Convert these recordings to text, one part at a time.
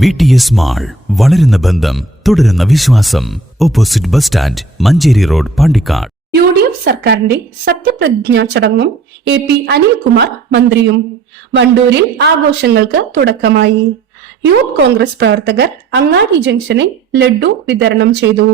VTS mall, വളരുന്ന ബന്ധം, തുടരുന്ന വിശ്വാസം. Opposite bus stand, Manjeri road, Pandikkad. UDF സർക്കാരിന്റെ സത്യപ്രതിജ്ഞാ ചടങ്ങും AP അനിൽകുമാർ മന്ത്രിയും. വണ്ടൂരിൽ ആഘോഷങ്ങൾക്ക് തുടക്കമായി. യൂത്ത് കോൺഗ്രസ് പ്രവർത്തകർ അങ്ങാടി ജംഗ്ഷനിൽ ലഡ്ഡു വിതരണം ചെയ്തു.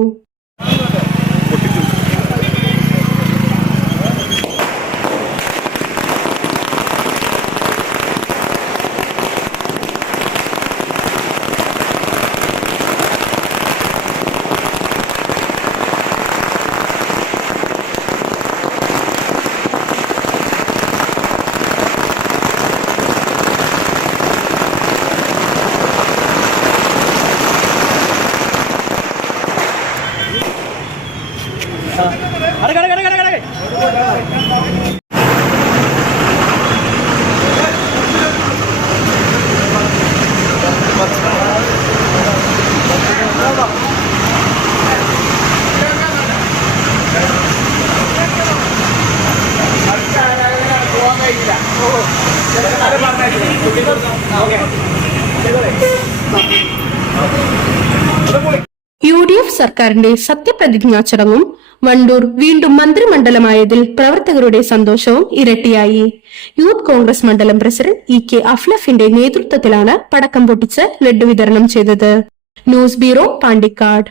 UDF സർക്കാരിന്റെ സത്യപ്രതിജ്ഞാ ചടങ്ങും വണ്ടൂർ വീണ്ടും മന്ത്രിമണ്ഡലമായതിൽ പ്രവർത്തകരുടെ സന്തോഷവും ഇരട്ടിയായി. യൂത്ത് കോൺഗ്രസ് മണ്ഡലം പ്രസിഡന്റ് EK അഫ്ലഫിന്റെ നേതൃത്വത്തിലാണ് പടക്കം പൊട്ടിച്ച് ലഡ്ഡു വിതരണം ചെയ്തത്. News bureau, Pandikkad.